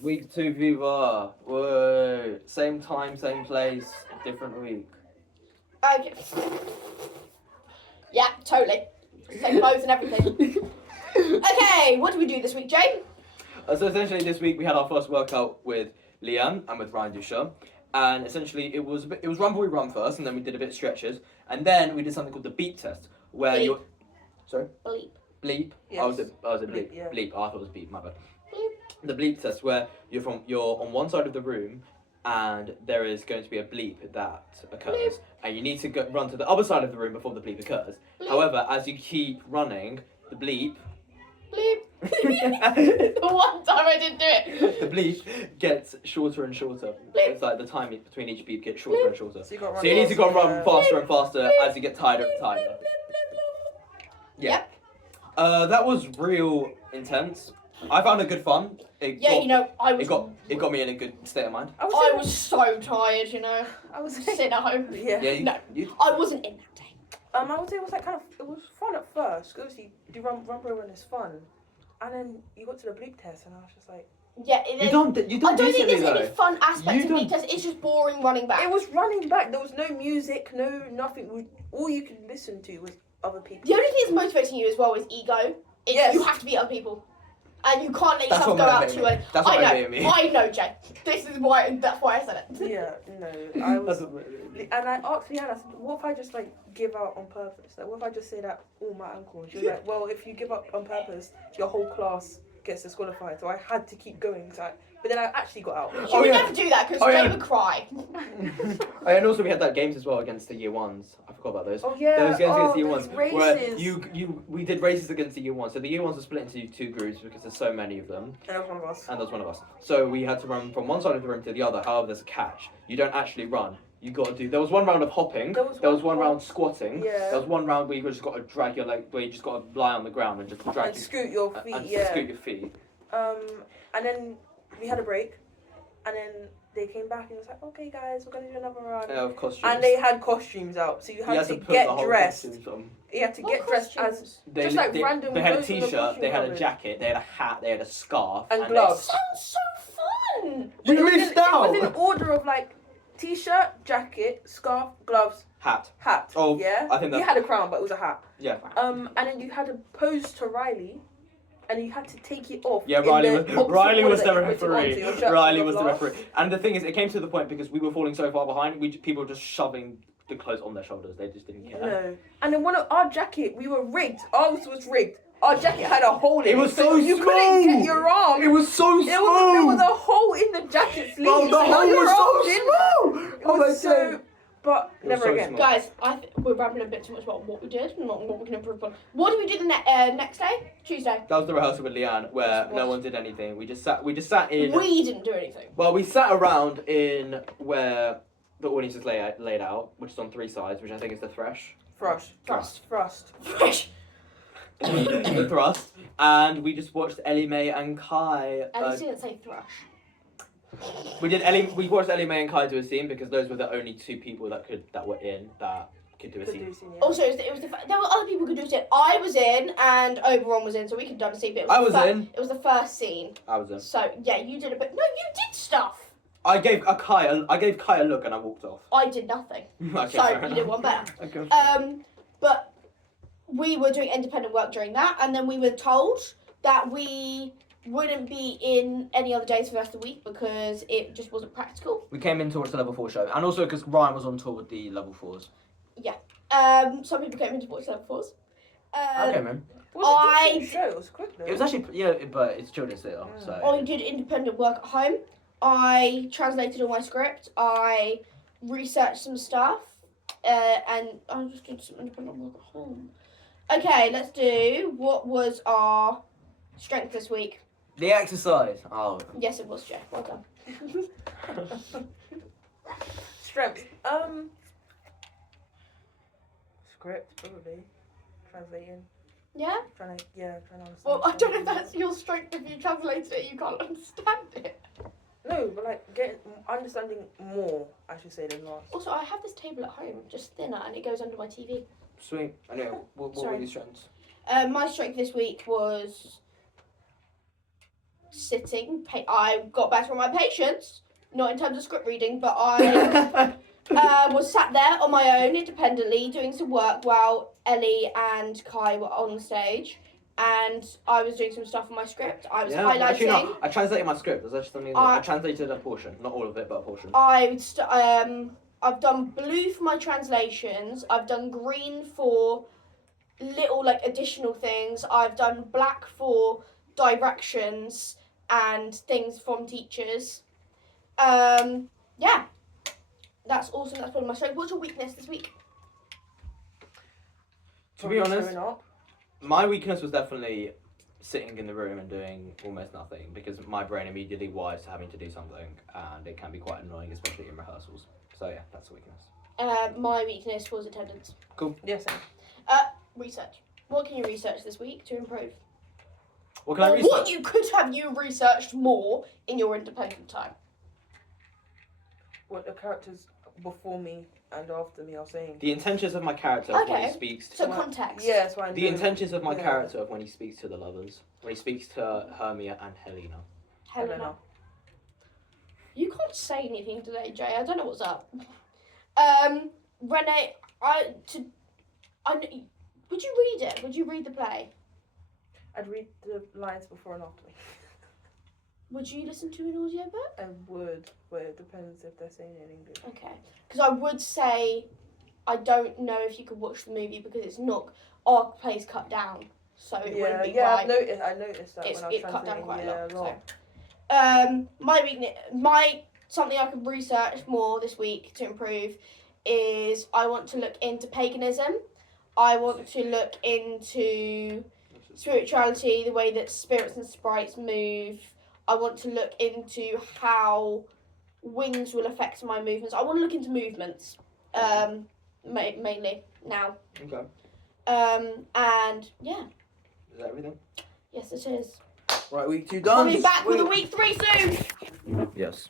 Week 2 Viva. Whoa. Same time, same place, different week. Okay. Yeah, totally. Same clothes and everything. Okay, what do we do this week, Jane? So essentially this week we had our first workout with Leanne and with Ryan Dusha. And essentially it was run before we run first, and then we did a bit of stretches, and then we did something called the beep test, where Bleep. you Sorry? Bleep. Bleep? Yes. I was a bleep. Bleep, yeah. Bleep. Oh, I thought it was beep, my bad. Bleep. The bleep test, where you're on one side of the room and there is going to be a bleep that occurs, Bleep. and you need to run to the other side of the room before the bleep occurs. Bleep. However, as you keep running, the bleep Bleep. The one time I didn't do it. the bleep gets shorter and shorter. Bleep. It's like the time between each beep gets shorter and shorter. So you, So you need to go and run faster and faster Bleep. as you get tighter and tighter. Yeah. Yep. That was real intense. I found it good fun. I was. It got me in a good state of mind. I was so tired, I was sitting at home. Yeah. Yeah, No. I wasn't in that day. I would say it was like it was fun at first. Cause obviously you run run is fun, and then you got to the bleep test, and I was just like. Yeah. You don't I don't think there's though. any fun aspects You of beep test. It's just boring running back. It was running back. There was no music, no nothing. All you could listen to was other people. The only thing that's motivating you as well is ego. Yes. You have to beat other people. And you can't let That's yourself what go out motivated too me. early. That's what I motivated me. know, Jay. That's why I said it. Yeah, no, I was. And I asked Leanne, I said, what if I just like give out on purpose? Like, what if I just say that, oh, my ankle? And she was like, well, if you give up on purpose, your whole class gets disqualified. So I had to keep going. But then I actually got out. She would never do that because Jay would cry. And also we had that games as well against the year ones. I forgot about those. Oh yeah. Those games against the year those ones. races. Where we did races against the year ones. So the year ones are split into two groups because there's so many of them. And that was one of us. And there's one of us. So we had to run from one side of the room to the other. However, there's a catch. You don't actually run. You got to do. There was one round of hopping. There was one round squatting. Yeah. There was one round where you just got to drag your leg, where you just got to lie on the ground and just drag And scoot your feet. and Yeah. scoot your feet. And then we had a break, and then they came back and it was like, okay guys, we're gonna do another run. Yeah, of costumes. And they had costumes out, so you had to put get the whole dressed. costumes on. You had to What get dressed as costumes? just like random. They had a clothes from the t-shirt, costume they had a cupboard. jacket, they had a hat, they had a scarf. And they- gloves. Sounds so fun. You It was missed in, out! It was in order of like t-shirt, jacket, scarf, gloves, Hat. hat. Oh, yeah. I think You that. had a crown, but it was a hat. Yeah. And then you had to pose to Riley, and you had to take it off. Yeah, in Riley the was opposite Riley order was that the you put it onto. referee. Your shirt Riley and was your the gloves. referee. And the thing is, it came to the point because we were falling so far behind. People were just shoving the clothes on their shoulders. They just didn't care. No. And then one of our jacket, we were rigged. Ours was rigged. Our jacket had a hole in it. It was so you small. couldn't get your arm. It was so There small. was a hole in the jacket sleeve. Oh, the so hole your was arm so was in small. there. It Oh my was so. God. But It was never so again. small. Guys, we're rambling a bit too much about what we did, not what we can improve on. What did we do the next day? Tuesday. That was the rehearsal with Leanne, where no one did anything. We just sat in. We didn't do anything. Well, we sat around in where the audience is laid out, which is on three sides, which I think is the thrush. Frost. Fresh. The thrust. And we just watched Ellie Mae and Kai. At least you didn't say thrush. We watched Ellie Mae and Kai do a scene because those were the only two people that were in that could do a scene. Also, there were other people who could do it. I was in and Oberon was in, so we could have done a scene. But I was in. It was the first scene. I was in. So yeah, you did a bit. No, you did stuff. I gave Kai a look and I walked off. I did nothing. Okay, So fair you enough. did one better. Okay. But we were doing independent work during that, and then we were told that we wouldn't be in any other days for the rest of the week because it just wasn't practical. We came in to watch the level 4 show, and also because Ryan was on tour with the level 4s. Some people came in to watch level 4s. Okay, man. It was a decent show. It was quick though. It was actually but it's children's theatre, so. I did independent work at home. I translated all my script. I researched some stuff, and I just did some independent work at home. Okay, let's do what was our strength this week. The exercise. Oh. Yes, it was, Jay. Well done. Strength. Script probably. Translating. Yeah? Trying to understand. Well, I don't know if that's your strength if you translated it, you can't understand it. No, but like understanding more, I should say, than last. Also, I have this table at home, just thinner, and it goes under my TV. Sweet. Anyway, what were Sorry. your strengths? My strength this week was sitting. I got better on my patience, not in terms of script reading, but I was sat there on my own independently doing some work while Ellie and Kai were on stage. And I was doing some stuff on my script. I was highlighting. Actually, no, I translated my script. There's actually something I translated a portion, not all of it, but a portion. I've done blue for my translations. I've done green for little like additional things. I've done black for directions and things from teachers. Yeah, that's awesome. That's probably my strength. What's your weakness this week? To be honest, my weakness was definitely sitting in the room and doing almost nothing because my brain immediately wires to having to do something, and it can be quite annoying, especially in rehearsals. So yeah, that's a weakness. My weakness was attendance. Cool. Yes. Research. What can you research this week to improve? What can I research? What you could have you researched more in your independent time? What the characters before me and after me are saying. The intentions of my character when he speaks to... So context. Yeah, that's why The intentions of my character of when he speaks to the lovers. When he speaks to Hermia and Helena. Helena. You can't say anything today, Jay. I don't know what's up. Renee, would you read it? Would you read the play? I'd read the lines before and after me. Would you listen to an audiobook? I would, but it depends if they're saying it in English. Okay. Because I would say I don't know if you could watch the movie because it's not... Our play's cut down. So it wouldn't be right. I noticed that when I was it cut down quite a lot. So. My weakness... Something I could research more this week to improve is I want to look into paganism. I want to look into spirituality, the way that spirits and sprites move. I want to look into how wings will affect my movements. I want to look into movements, mainly now. Okay. And yeah. Is that everything? Yes, it is. Right, week 2 done. We'll be back with a week 3 soon. Yes.